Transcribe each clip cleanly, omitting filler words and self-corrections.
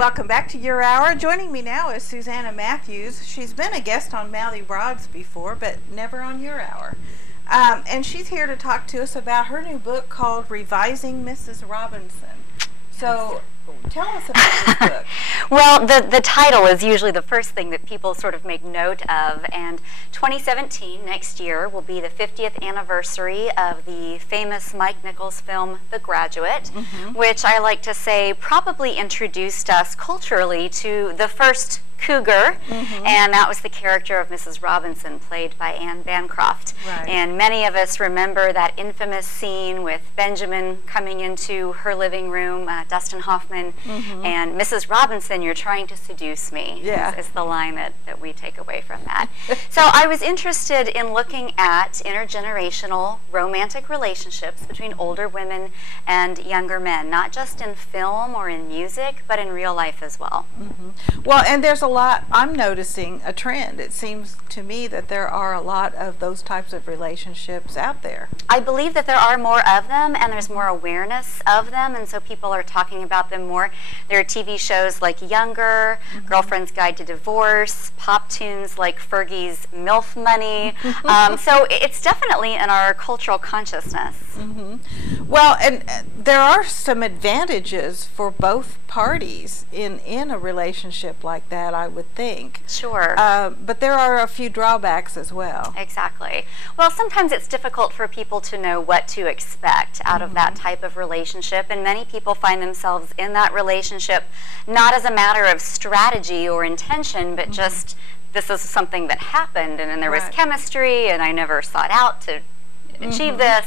Welcome back to Your Hour. Joining me now is Susanna Matthews. She's been a guest on Mouthy Broads before, but never on Your Hour. And she's here to talk to us about her new book called Revising Mrs. Robinson. So tell us about this book. Well, the title is usually the first thing that people sort of make note of, and 2017, next year, will be the 50th anniversary of the famous Mike Nichols film, The Graduate, which I like to say probably introduced us culturally to the first cougar, and that was the character of Mrs. Robinson, played by Anne Bancroft. Right. And many of us remember that infamous scene with Benjamin coming into her living room, Dustin Hoffman, and Mrs. Robinson, you're trying to seduce me, is the line that we take away from that. So I was interested in looking at intergenerational romantic relationships between older women and younger men, not just in film or in music, but in real life as well. Well, and there's a lot, I'm noticing a trend. It seems to me that there are a lot of those types of relationships out there. I believe that there are more of them, and there's more awareness of them, and so people are talking about them more. There are TV shows like Younger, Girlfriend's Guide to Divorce, pop tunes like Fergie's MILF Money. So it's definitely in our cultural consciousness. Well, and there are some advantages for both parties in a relationship like that, I would think. Sure. But there are a few drawbacks as well. Exactly. Well, sometimes it's difficult for people to know what to expect out of that type of relationship, and many people find themselves in that relationship not as a matter of strategy or intention, but just this is something that happened, and then there was chemistry, and I never sought out to achieve this,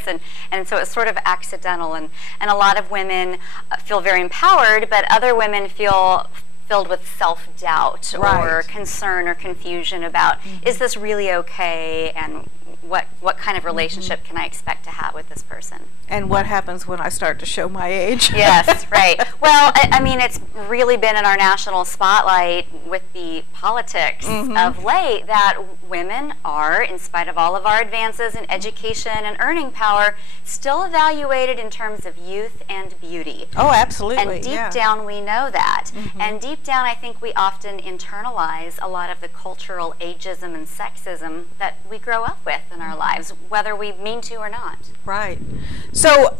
and so it's sort of accidental, and a lot of women feel very empowered, but other women feel filled with self-doubt or concern or confusion about, is this really okay, and what kind of relationship can I expect to have with this person? And what happens when I start to show my age? Yes, right. Well, I mean, it's really been in our national spotlight with the politics of late that women are, in spite of all of our advances in education and earning power, still evaluated in terms of youth and beauty. Oh, absolutely. And deep down we know that. And deep down I think we often internalize a lot of the cultural ageism and sexism that we grow up with in our lives, whether we mean to or not. Right. So,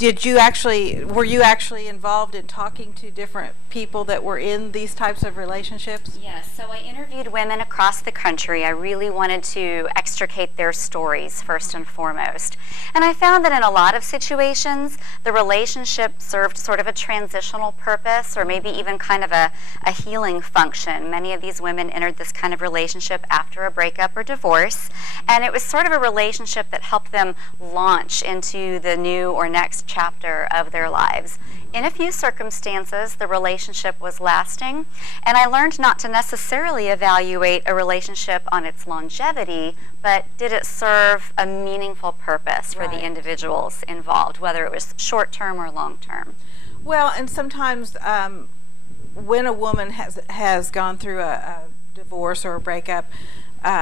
were you actually involved in talking to different people that were in these types of relationships? Yes, so I interviewed women across the country. I really wanted to extricate their stories first and foremost. And I found that in a lot of situations, the relationship served sort of a transitional purpose, or maybe even kind of a healing function. Many of these women entered this kind of relationship after a breakup or divorce, and it was sort of a relationship that helped them launch into the new or next chapter of their lives. In a few circumstances, the relationship was lasting, and I learned not to necessarily evaluate a relationship on its longevity, but did it serve a meaningful purpose for the individuals involved, whether it was short-term or long-term. Well, and sometimes when a woman has gone through a divorce or a breakup,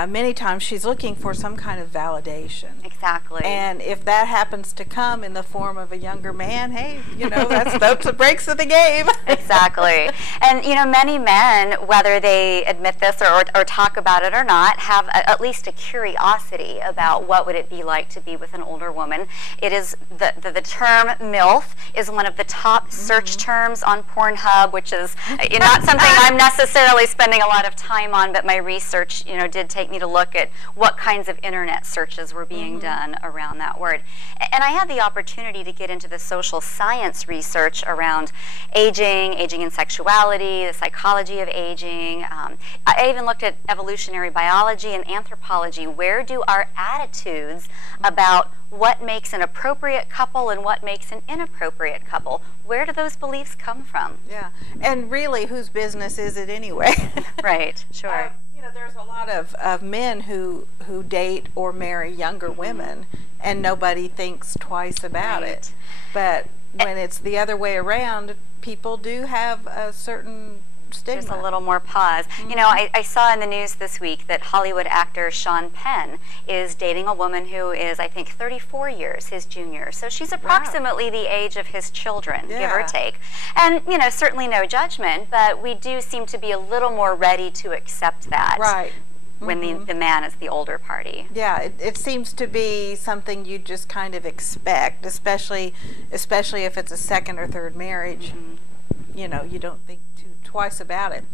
many times she's looking for some kind of validation. Exactly. And if that happens to come in the form of a younger man, hey, you know, that's the breaks of the game. Exactly. And, you know, many men, whether they admit this or talk about it or not, have at least a curiosity about what would it be like to be with an older woman. It is, the term MILF is one of the top search terms on Pornhub, which is not something I'm necessarily spending a lot of time on, but my research, you know, did take me to look at what kinds of internet searches were being done around that word. And I had the opportunity to get into the social science research around aging and sexuality, the psychology of aging. I even looked at evolutionary biology and anthropology. Where do our attitudes about what makes an appropriate couple and what makes an inappropriate couple, where do those beliefs come from? Yeah, and really, whose business is it anyway? Right, sure. You know, there's a lot of men who date or marry younger women, and nobody thinks twice about it. But when it's the other way around, people do have a certain stigma. Just a little more pause. You know, I saw in the news this week that Hollywood actor Sean Penn is dating a woman who is, I think, 34 years his junior. So she's approximately the age of his children, give or take. And, you know, certainly no judgment, but we do seem to be a little more ready to accept that. Right. When the man is the older party. Yeah, it seems to be something you just kind of expect, especially if it's a second or third marriage. You know, you don't think twice about it.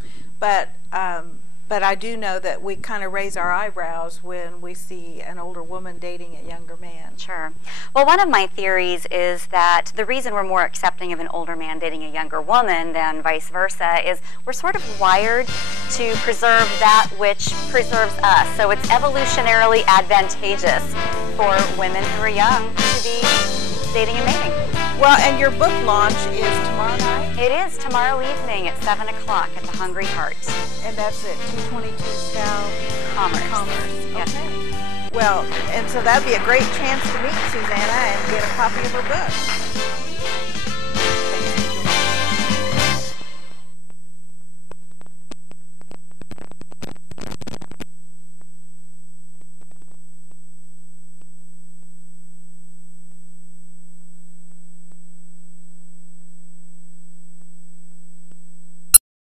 But I do know that we kind of raise our eyebrows when we see an older woman dating a younger man. Sure. Well, one of my theories is that the reason we're more accepting of an older man dating a younger woman than vice versa is we're sort of wired to preserve that which preserves us. So it's evolutionarily advantageous for women who are young to be dating and mating. Well, and your book launch is tomorrow night? It is tomorrow evening at 7 o'clock at the Hungry Heart. And that's at 222 South Commerce. Yes. Okay. Well, and so that'd be a great chance to meet Susanna and get a copy of her book.